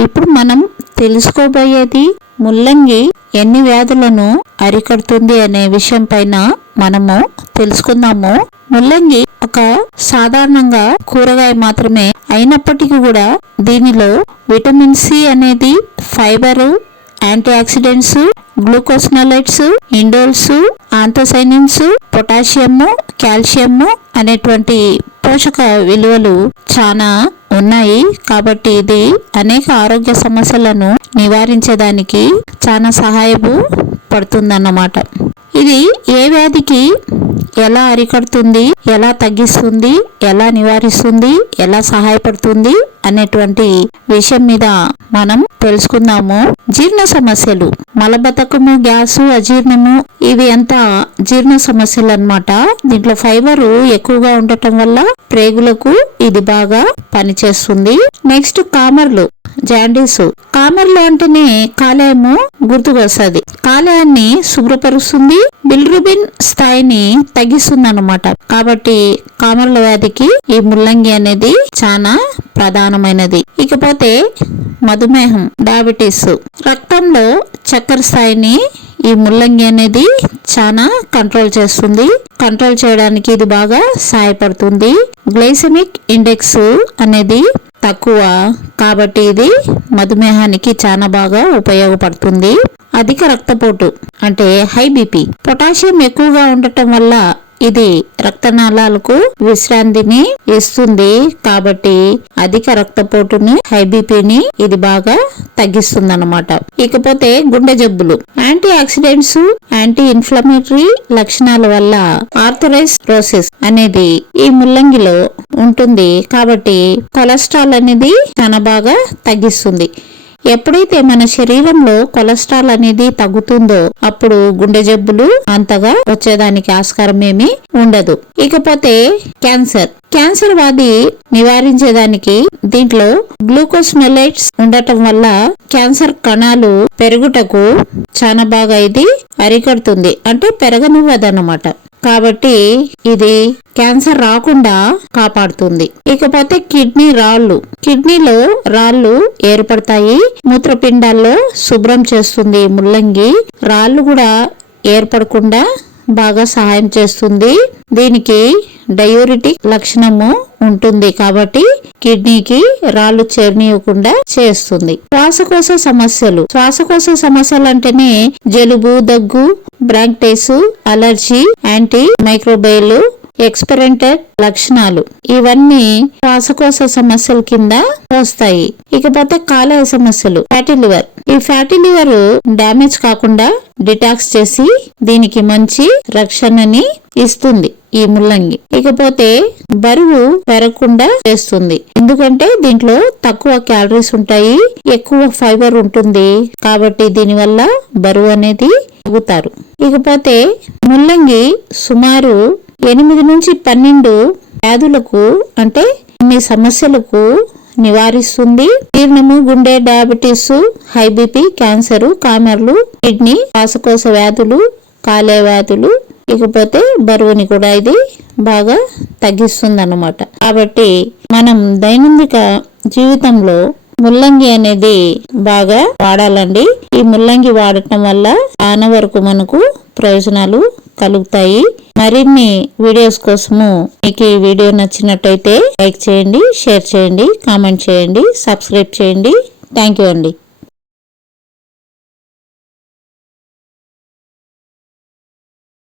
ఇప్పుడు మనం తెలుసుకోబోయేది ముల్లంగి ఎన్ని వ్యాధులను అరికడుతుంది అనే విషయం పైన మనము తెలుసుకుందాము. ముల్లంగి ఒక సాధారణంగా కూరగాయ మాత్రమే అయినప్పటికీ కూడా దీనిలో విటమిన్ సి అనేది fibre antioxidants glucosinolates indoles anthocyanins potassium calcium అనేటువంటి పోషక విలువలు చాలా ఉన్నాయి. కాబట్టి ఇది అనేక ఆరోగ్య సమస్యలను నివారించడానికి చాలా సహాయపు పడుతుందన్నమాట. ఇది ఏ వ్యాధికి ఎలా అరికడుతుంది ఎలా తగ్గిస్తుంది ఎలా నివారిస్తుంది ఎలా సహాయపడుతుంది అనేటువంటి విషయం మీద మనం తెలుసుకుందాము. జీర్ణ సమస్యలు. మలబద్ధకము గ్యాసు అజీర్ణము ఇవి అంతా జీర్ణ సమస్యలు అన్నమాట దీంట్లో ఫైబర్ ఎక్కువగా ఉండటం వల్ల ప్రేగులకు ఇది బాగా పనిచేస్తుంది. Next కామర్లు jaundice. కామర్లు అంటేనే కాలేయము గుర్తుకొస్తుంది. కాలేయాన్ని శుభ్రపరుస్తుంది బిల్రుబిన్ స్థాయిని తగ్గిస్తుంది అనమాట కాబట్టి కామర్ల వ్యాధికి ఈ ముల్లంగి అనేది చాలా ప్రధానమైనది. ఇకపోతే మధుమేహం డయాబెటీస్. రక్తంలో చక్కెర స్థాయిని ఈ ముల్లంగి అనేది చాలా కంట్రోల్ చేస్తుంది. కంట్రోల్ చేయడానికి ఇది బాగా సహాయపడుతుంది. గ్లైసెమిక్ ఇండెక్స్ అనేది తక్కువ. కాబట్టి ఇది మధుమేహానికి చాలా బాగా ఉపయోగపడుతుంది. అధిక రక్తపోటు అంటే హై బీపీ పొటాషియం ఎక్కువగా ఉండటం వల్ల ఇది రక్తనాళాలకు విశ్రాంతిని ఇస్తుంది. కాబట్టి అధిక రక్తపోటుని హై బీపీని ఇది బాగా తగ్గిస్తుంది అనమాట ఇకపోతే గుండె జబ్బులు. యాంటీ ఆక్సిడెంట్స్ యాంటీ ఇన్ఫ్లమేటరీ లక్షణాల వల్ల ఆర్థరైస్ రోసెస్ అనేది ఈ ముల్లంగిలో ఉంటుంది. కాబట్టి కొలెస్ట్రాల్ అనేది చాలా బాగా తగ్గిస్తుంది. ఎప్పుడైతే మన శరీరంలో కొలెస్ట్రాల్ అనేది తగ్గుతుందో అప్పుడు గుండె జబ్బులు అంతగా వచ్చేదానికి ఆస్కారం ఏమి ఉండదు. ఇకపోతే క్యాన్సర్. క్యాన్సర్ వ్యాధి నివారించేదానికి దీంట్లో గ్లూకోజ్ మెలైట్స్ ఉండటం వల్ల క్యాన్సర్ కణాలు పెరుగుటకు చాలా బాగా ఇది అరికడుతుంది. అంటే పెరగనివ్వదన్నమాట. కాబట్టి ఇది క్యాన్సర్ రాకుండా కాపాడుతుంది. ఇకపోతే కిడ్నీ రాళ్ళు. కిడ్నీలో రాళ్ళు ఏర్పడతాయి. మూత్రపిండాల్లో శుభ్రం చేస్తుంది ముల్లంగి. రాళ్ళు కూడా ఏర్పడకుండా బాగా సహాయం చేస్తుంది. దీనికి డయూరిటిక్ లక్షణము ఉంటుంది కాబట్టి కిడ్నీకి రాళ్ళు చేరనీయకుండా చేస్తుంది. శ్వాసకోశ సమస్యలు. శ్వాసకోశ సమస్యలు అంటేనే జలుబు దగ్గు బ్రాంక్టైస్ అలర్జీ యాంటీ మైక్రోబైల్ ఎక్స్పెరెంటెడ్ లక్షణాలు. ఇవన్నీ శ్వాసకోశ సమస్యల కింద వస్తాయి. ఇకపోతే కాలేయ సమస్యలు ఫ్యాటీ లివర్. ఈ ఫ్యాటీ లివర్ డ్యామేజ్ కాకుండా డిటాక్స్ చేసి దీనికి మంచి రక్షణని ఇస్తుంది ఈ ముల్లంగి. ఇకపోతే బరువు పెరగకుండా చేస్తుంది. ఎందుకంటే దీంట్లో తక్కువ క్యాలరీస్ ఉంటాయి ఎక్కువ ఫైబర్ ఉంటుంది. కాబట్టి దీనివల్ల బరువు అనేది తగ్గుతారు. ఇకపోతే ముల్లంగి సుమారు ఎనిమిది నుంచి పన్నెండు వ్యాధులకు అంటే మీ సమస్యలకు నివారిస్తుంది. జీర్ణము గుండె డయాబెటీస్ హై బీపీ క్యాన్సర్ కామెర్లు కిడ్నీ శ్వాసకోశ వ్యాధులు కాలే వ్యాధులు ఇకపోతే బరువుని కూడా ఇది బాగా తగ్గిస్తుంది అన్నమాట కాబట్టి మనం దైనందిక జీవితంలో ముల్లంగి అనేది బాగా వాడాలండి. ఈ ముల్లంగి వాడటం వల్ల చాలా వరకు మనకు ప్రయోజనాలు కలుగుతాయి. మరిన్ని వీడియోస్ కోసము మీకు ఈ వీడియో నచ్చినట్టయితే లైక్ చేయండి షేర్ చేయండి కామెంట్ చేయండి సబ్స్క్రైబ్ చేయండి. థ్యాంక్ యూ అండి.